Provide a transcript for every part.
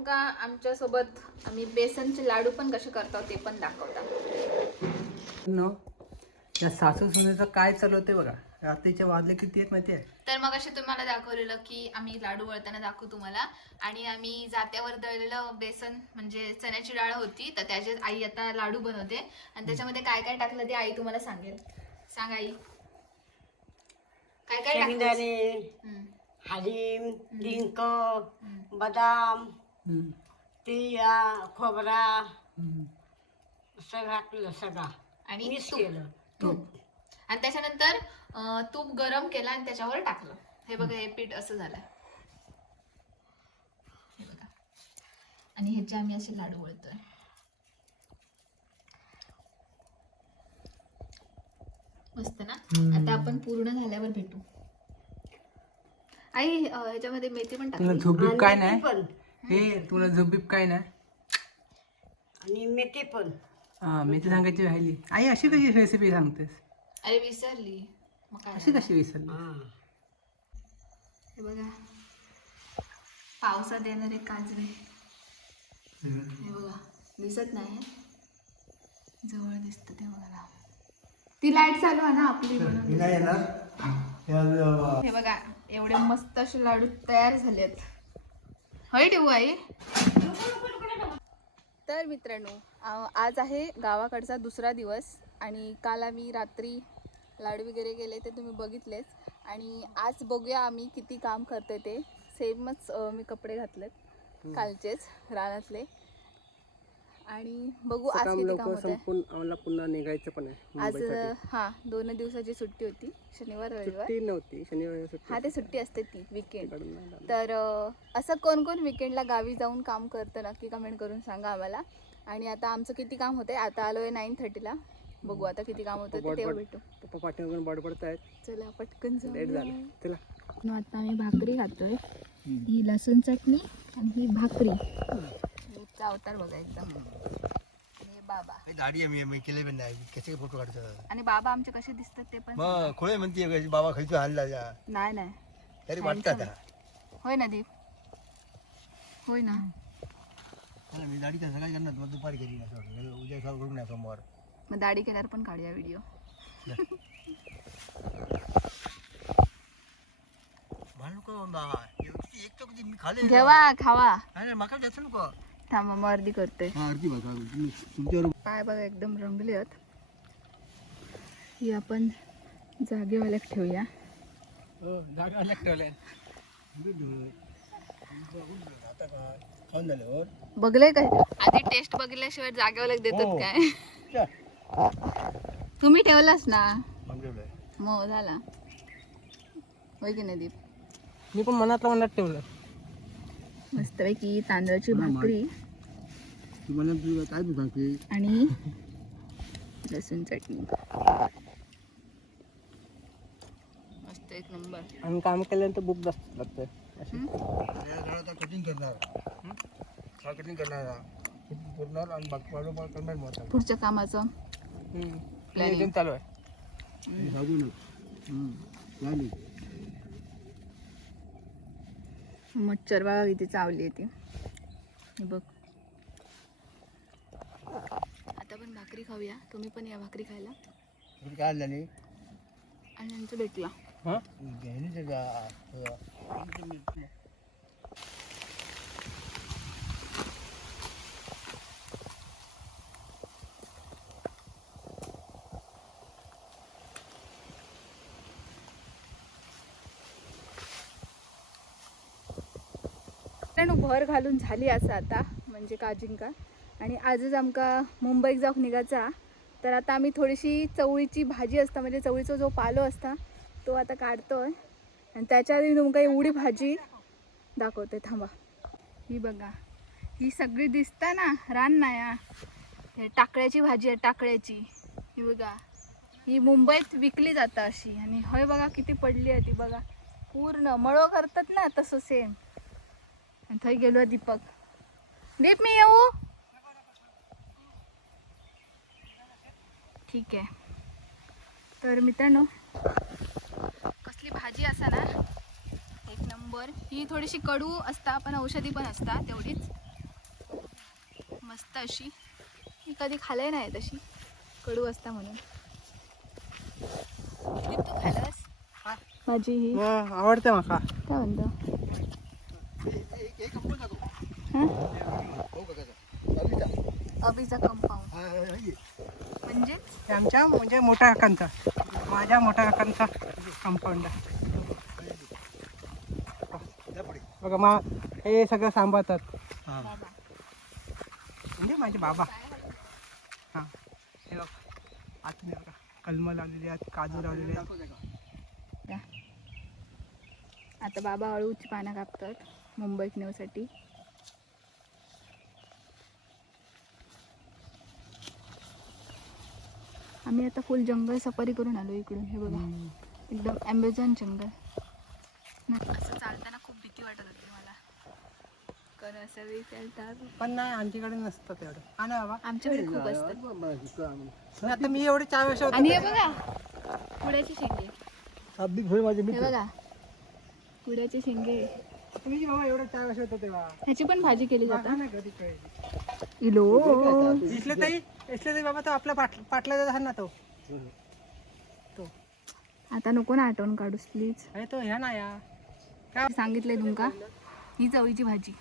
तुमका आमच्या सोबत आम्ही बेसनचे लाडू पण कसे करतो ते पण दाखवता. नो या सासू सुनेचं काय चालवते बघा. रात्रीचे वाजले किती आहेत माहिती आहे? तर मग असे तुम्हाला दाखवलेलं की आम्ही लाडू वळताना दाखवू तुम्हाला. आणि आम्ही जात्यावर दळलेलं बेसन म्हणजे चण्याची डाळ होती, तर त्याचे आई आता लाडू बनवते. आणि त्याच्यामध्ये काय काय टाकलं ते आई तुम्हाला सांगेल. सांग आई, काय काय टाकलं? शेंगदाणे, हलीम, डिंक, बदाम, तिळा, खोबरा असं घातलं सगळं आणि मिक्स तूप. केलं. तूप. आणि त्याच्यानंतर तूप गरम केलं आणि त्याच्यावर टाकलं. हे बघा, हे पीठ असं झालं. हे बघा. आणि ह्याचे आम्ही असे लाडू वळतोय. मस्त ना. आता आपण पूर्ण झाल्यावर भेटू. आई ह्याच्यामध्ये मेथी पण तुला टाकली. झोपीप काय आणि नाही? मेथी पण. हे तुला झोपीप काय नाही? आणि मेथी पण. हा मेथी सांगायची राहिली. आई अशी कशी रेसिपी सांगतेस? अरे विसरली. मग काय अशी झालं? कशी विसरली? हा. हे बघा, पावसात येणारे काजवे. हे बघा, दिसत नाही, जवळ दिसत ते बघा. ती लाईट चालू आहे ना आपली म्हणून. हे बघा, एवढे मस्त असे लाडू तयार झालेत. होय ठेवू आई. तर मित्रांनो, आज आहे गावाकडचा दुसरा दिवस. आणि काल आम्ही रात्री लाडू वगैरे गेले ते तुम्ही बघितलेच. आणि आज बघूया आम्ही किती काम करते ते. सेमच मी कपडे घातलेत कालचेच रानातले. आणि बघू आज किती काम होते. आम्हाला पुन्हा निघायचं पण आहे. आज 2 दिवसाची सुट्टी होती, शनिवार रविवार. सुट्टी नव्हती, शनिवार ते सुट्टी असते ती वीकेंड. तर असं कोण कोण वीकेंडला गावी जाऊन काम करतं नक्की कमेंट करून सांगा आम्हाला. आणि आता आमचं किती काम होतंय. आता आलोय 9:30ला. बघू आता किती काम होतं तेव्हा भेटू. पप्पा पाठीमागून बडबडत आहेत. चला पटकन जाऊ. लेट झालं. चला. आता आम्ही भाकरी खातोय. ही लसूण चटणी आणि ही भाकरी. चा अवतार बघा एकदम. हे बाबा दाढी आम्ही केले पण नाही. कसे फोटो काढतात आणि बाबा आमचे कसे दिसतात ते पण मग खोळे म्हणते बाबा खायचं हाणला जा नाही तरी वाटतात. होय ना दीप, होय ना. मी दाढी तर सकाळी करणार, मग दुपारी करीन. असं उद्या सकाळ करून सोमवार मग दाढी केल्यावर पण काढूया व्हिडिओ. मी खाले घेवा खावा. माका जास्त नको. थांबा मग अर्धी करतोय. अर्धी बघा तुमच्यावर पाय बघा एकदम रंगले आहेत. ही आपण जागेवाल्यात ठेवूया. जागा अलग ठेवल्या. आता काय खाऊन झाल्यावर बघले काय आधी टेस्ट बघितल्याशिवाय जागेवाल्यात देतात काय? तुम्ही ठेवलास ना मग झाला. होय की नाही दीप? मी पण मनात ठेवलं. मस्तपैकी तांदळाची भाकरी तुम्हाला काय सांगते आणि लसूण चटणी. मस्त एक नंबर. आम्ही काम केल्यानंतर बुक जास्त लागतंय. कटिंग करणार, कटिंग करणार पूर्ण आणि बरोबर करणार मग पुढच्या कामाचं प्लॅनिंग चालू आहे. सांगू ना मच्छर बघा किती चावली आहे ती. हे बघ. आता पण भाकरी खाऊया. तुम्ही पण या भाकरी खायला. काय आणलं नाही आणि नंतर भेटला. भर घालून झाली असं आता म्हणजे काजिंका. आणि आजच आमका मुंबईत जाऊन निघायचा. तर आता आम्ही थोडीशी चवळीची भाजी असता म्हणजे चवळीचा जो पालो असता तो आता काढतोय. आणि त्याच्या आधी तुमका एवढी भाजी दाखवते. थांबा. ही बघा, ही सगळी दिसता ना रान नाया, हे टाकळ्याची भाजी आहे. टाकळ्याची ही बघा, ही मुंबईत विकली जातं अशी. आणि हय बघा किती पडली आहे ती बघा. पूर्ण मळो करतात ना तसं सेम. आणि थंय गेलो दीपक. दीप मी येऊ? ठीक आहे. तर मित्रांनो कसली भाजी असा ना एक नंबर. ही थोडीशी कडू असता पण औषधी पण असता तेवढीच. मस्त अशी. मी कधी खाल्लंय नाही तशी, कडू असता म्हणून. दीप, तू खाल्लंस भाजी ही? आवडते माका. काय म्हणतो? अभिचा कंपाऊंड म्हणजेच हे आमच्या म्हणजे मोठ्या काकांचा, माझ्या मोठ्या काकांचा कंपाऊंड आहे. बघा हे सगळं सांभाळतात म्हणजे माझे बाबा. हां हे बघा आतमध्ये बघा कलमं लावलेली आहेत, काजू लावलेले आहेत. आता बाबा अळूची पानं कापतात मुंबईत नेण्यासाठी. आम्ही आता फुल जंगल सफारी करून आलो इकडून. हे बघा एकदम ॲमेझॉन जंगल. असं चालताना खूप भीती वाटत होती मला, कारण असं वेळ चालतात. पण नाही आमच्याकडे नसतं तेवढं. हा ना बाबा, आमच्याकडे खूप असतात. आता मी एवढे 4 वर्ष होते. आणि हे बघा कुड्याचे शेंगे. अगदी भोय माझे हे बघा कुड्याचे शेंगे. तुम्ही बाबा एवढे 4 वर्ष होते तेव्हा ह्याची पण भाजी केली जाते. नाही कधी कळली. इलो इसले तरी बाबा तो आपला पाटला जात ना तो. आता नको ना आठवण काढूस प्लीज. अरे तो ह्या ना या सांगितलंय तुमका, ही चवळीची भाजी,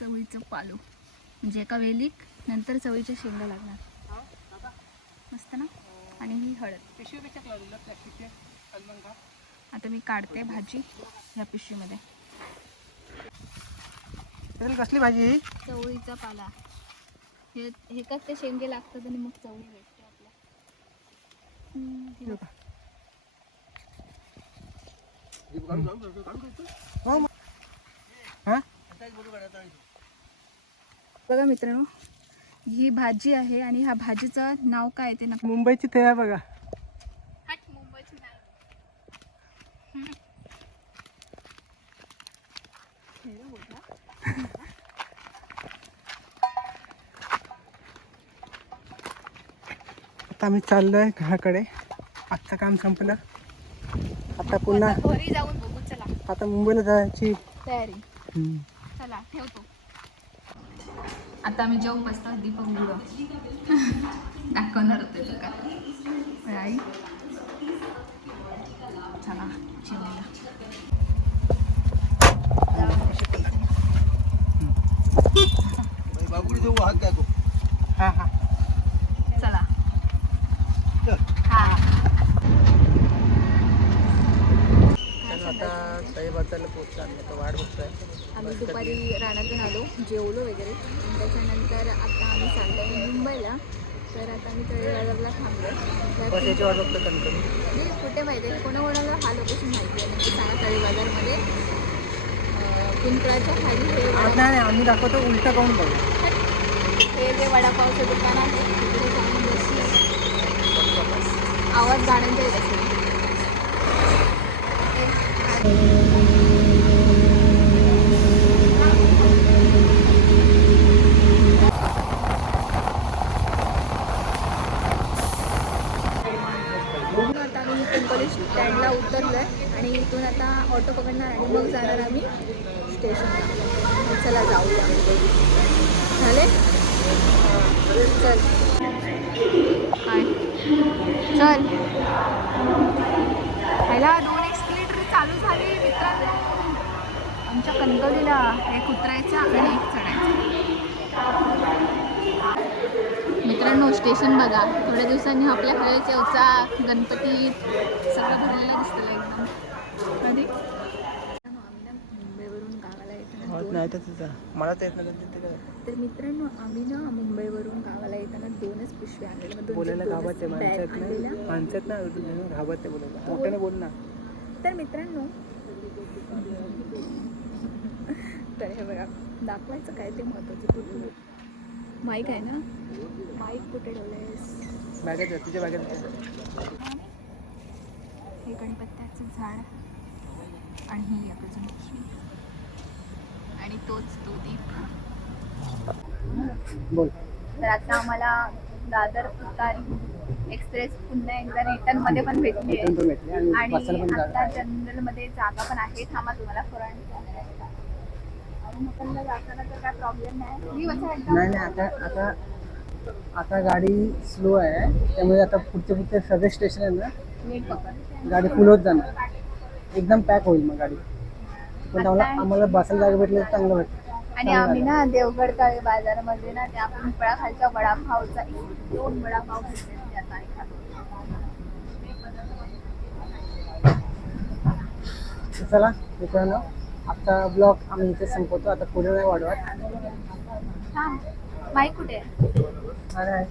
चवळीचं पालो म्हणजे एका वेलीक नंतर चवळीच्या शेंगा लागणार. मस्त ना. आणि ही हळद. आता मी काढते भाजी ह्या पिशवीमध्ये. कसली भाजी ही? चवळीचा पाला. हे का ते शेंगे लागतात आणि मग चवळी भेटते आपल्या. बघा मित्रांनो, ही भाजी आहे आणि ह्या भाजीचं नाव काय ते नका. मुंबईची ते आहे बघा. हट, मुंबईची नाही. आता आम्ही चाललोय घराकडे. आजचं काम संपलं. आता पुन्हा घरी जाऊन बघू. चला आता मुंबईला जायची तयारी. चला ठेवतो. आता आम्ही जेवू बसतो. दीपक गुरु दाखवणार होते तुका. आई चला जेवूया. बाबूला देऊ हात द्या तो. हा हा चला. हा आता साईबाजारला पोहोचलो आम्ही. आता वाट बघतोय. आम्ही दुपारी रानातून आलो, जेवलो वगैरे. त्याच्यानंतर आता आम्ही चाललो मुंबईला. तर आता आम्ही तळेबाजारला थांबलो. बसायची वाट बघतो कणकणी. मी कुठे माहिती आहे, कोणाकोणाला हा लोकेशन माहिती आहे नक्की सांगा. तळेबाजारमध्ये पिंपळाच्या खाली हे नाही आम्ही दाखवतो उलटं काऊन बघू. हे जे वडापावचं दुकान आहे तिकडे जाऊन बसली. आवाज गाण्यांचा येत असेल. आता आम्ही पिंपरी स्टँडला उतरलो आहे आणि इथून आता ऑटो पकडणार आणि मग जाणार आम्ही स्टेशनला. चला जाऊया. झाले चल. काय चल. ह्याला 2 एक्सलेटर चालू झाली मित्रांनो. आमच्या कणकवलीला एक उतरायचं आणि एक चढायचं. मित्रांनो स्टेशन बघा. थोड्या दिवसांनी आपल्या हळदच्या गणपती सगळं भरलेलं दिसतं एकदम. कधी आम्ही ना मुंबईवरून गावाला येताना नाही तर तुझं मला तर येत नाही. तर मित्रांनो आम्ही ना मुंबईवरून गावाला येताना 2च पिशव्या आणलेल्या. बोलायला घाबरते माणसात नाही. माणसात ना घाबरते बोलायला. मोठ्याने बोल ना. तर मित्रांनो तर हे बघा दाखवायचं काय ते महत्त्वाचं. तू माईक आहे ना, माईक कुठे ठेवलेस? बॅगेत तुझ्या बॅगेत. हे गणपत्याचं झाड आणि ही आपली पिशवी आणि तोच तो दीप. बोल. तर आता आम्हाला दादर तुतारी एक्सप्रेस पुन्हा एकदा रिटर्न मध्ये पण भेटली आहे आणि आता जनरल मध्ये जागा पण आहे. थांबा तुम्हाला फ्रंट राजमहलला जाताना तर काय प्रॉब्लेम नाही. मी असं एकदम नाही नाही आता आता आता गाडी स्लो आहे, त्यामुळे आता पुढचे सगळे स्टेशन आहे ना नीट पकड. गाडी फुल होत जाणार, एकदम पॅक होईल मग गाडी. पण आम्हाला बसायला जागा भेटली तर चांगलं भेटतं. आणि आम्ही ना देवगड काळे बाजारामध्ये ना त्या पिंपळा खालच्या वडापावचा 2 वडापाव घेतले त्याचा एखादा. तर चला मित्रांनो, आजचा ब्लॉग आम्ही इथे संपवतो. आता पुढे नाही वाढवत. हा माईक कुठे आहे? अरे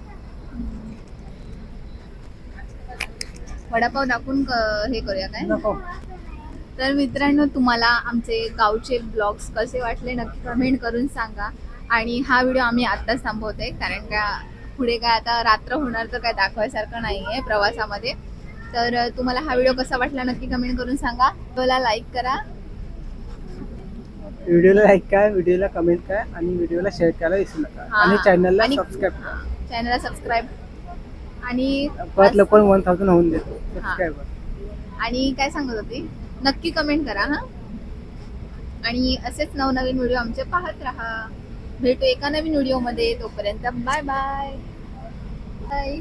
वडापाव दाखवून हे करूया काय? नको. तर मित्रांनो, तुम्हाला आमचे गावचे ब्लॉग्स कसे वाटले नक्की कमेंट करून सांगा. आणि हा व्हिडिओ आम्ही आत्ताच थांबवतोय, कारण का पुढे काय आता रात्र होणार तर काय दाखवायसारखं नाही आहे प्रवासामध्ये. तर तुम्हाला हा व्हिडिओ कसा वाटला नक्की कमेंट करून सांगा. व्हिडिओला लाईक करा, व्हिडिओला लाईक करा, व्हिडिओला कमेंट करा आणि व्हिडिओला शेअर करायला विसरू नका. हा. आणि चॅनलला आणि सबस्क्राईब करा. चॅनलला सबस्क्राईब आणि परत लवकर 1000 होऊन देतो सबस्क्राईबर. आणि काय सांगत होती, नक्की कमेंट करा हा. आणि असेच नवनवीन व्हिडिओ आमचे पाहत राहा. भेटू एका नवीन व्हिडिओमध्ये. तोपर्यंत बाय बाय. बाय.